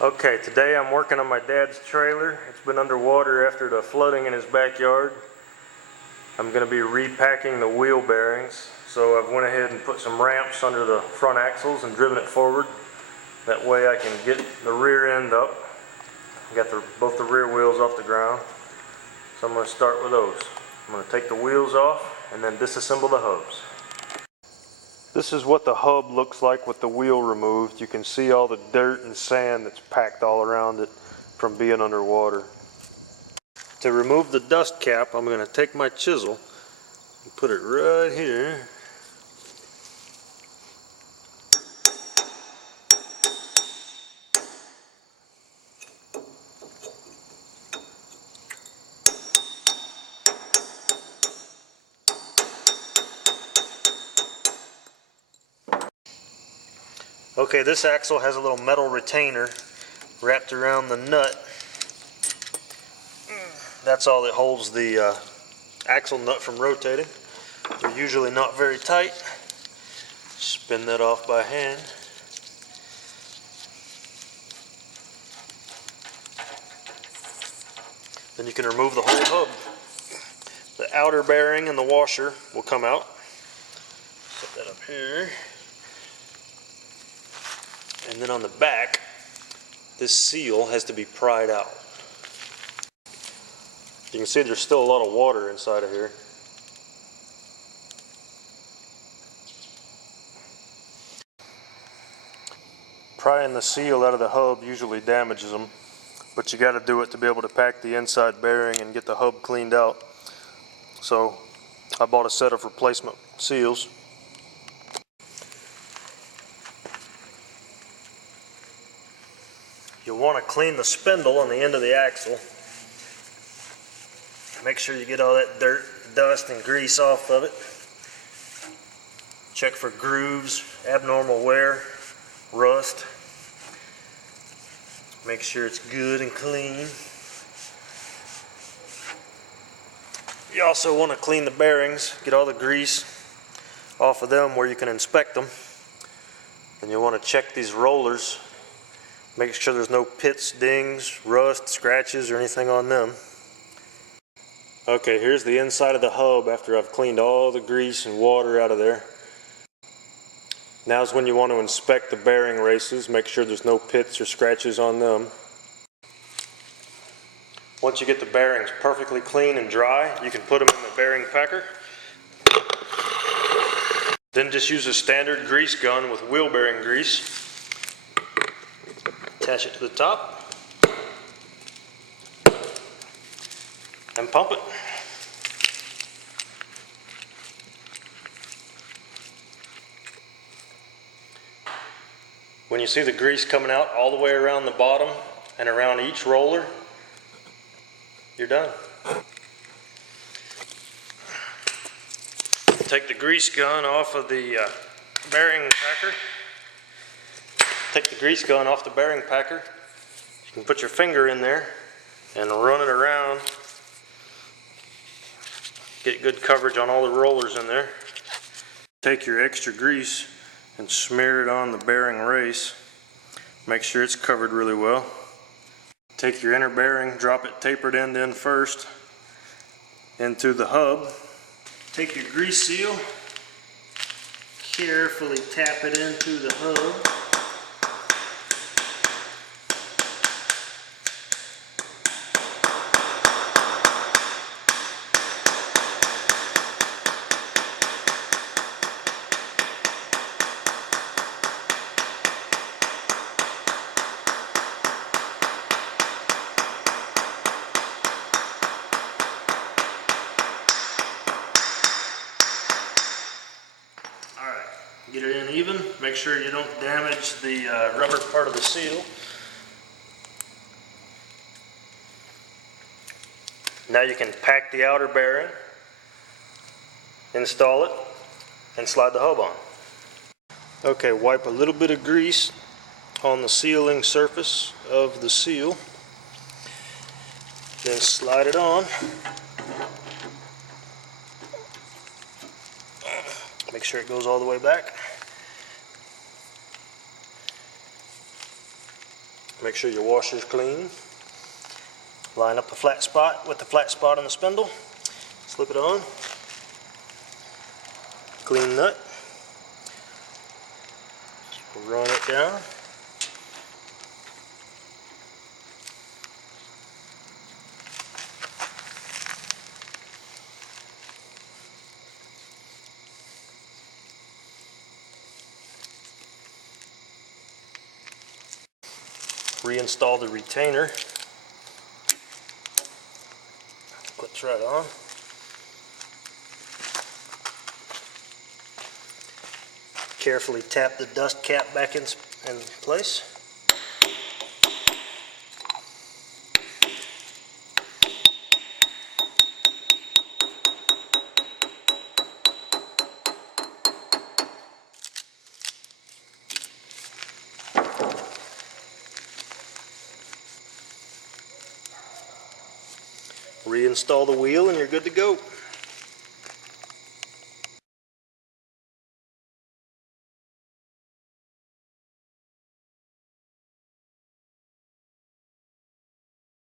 Okay, today I'm working on my dad's trailer. It's been underwater after the flooding in his backyard. I'm going to be repacking the wheel bearings. So I've went ahead and put some ramps under the front axles and driven it forward. That way I can get the rear end up. I got both the rear wheels off the ground. So I'm going to start with those. I'm going to take the wheels off and then disassemble the hubs. This is what the hub looks like with the wheel removed. You can see all the dirt and sand that's packed all around it from being underwater. To remove the dust cap, I'm going to take my chisel and put it right here. Okay, this axle has a little metal retainer wrapped around the nut. That's all that holds the axle nut from rotating. They're usually not very tight. Spin that off by hand. Then you can remove the whole hub. The outer bearing and the washer will come out. Set that up here. And then on the back, this seal has to be pried out. You can see there's still a lot of water inside of here. Prying the seal out of the hub usually damages them, but you got to do it to be able to pack the inside bearing and get the hub cleaned out. So I bought a set of replacement seals. You'll want to clean the spindle on the end of the axle. Make sure you get all that dirt, dust, and grease off of it. Check for grooves, abnormal wear, rust. Make sure it's good and clean. You also want to clean the bearings, get all the grease off of them where you can inspect them. And you want to check these rollers. Make sure there's no pits, dings, rust, scratches, or anything on them. Okay, here's the inside of the hub after I've cleaned all the grease and water out of there. Now's when you want to inspect the bearing races. Make sure there's no pits or scratches on them. Once you get the bearings perfectly clean and dry, you can put them in the bearing packer. Then just use a standard grease gun with wheel bearing grease. Attach it to the top and pump it. When you see the grease coming out all the way around the bottom and around each roller, you're done. Take the grease gun off of the bearing packer. Take the grease gun off the bearing packer. You can put your finger in there and run it around. Get good coverage on all the rollers in there. Take your extra grease and smear it on the bearing race. Make sure it's covered really well. Take your inner bearing, drop it tapered end in first into the hub. Take your grease seal, carefully tap it into the hub. Get it in even. Make sure you don't damage the rubber part of the seal. Now you can pack the outer bearing, install it, and slide the hub on. Okay, wipe a little bit of grease on the sealing surface of the seal. Then slide it on. Make sure it goes all the way back. Make sure your washer's clean. Line up the flat spot with the flat spot on the spindle. Slip it on. Clean nut. Run it down. Reinstall the retainer. Clips right on. Carefully tap the dust cap back in place. Reinstall the wheel and you're good to go.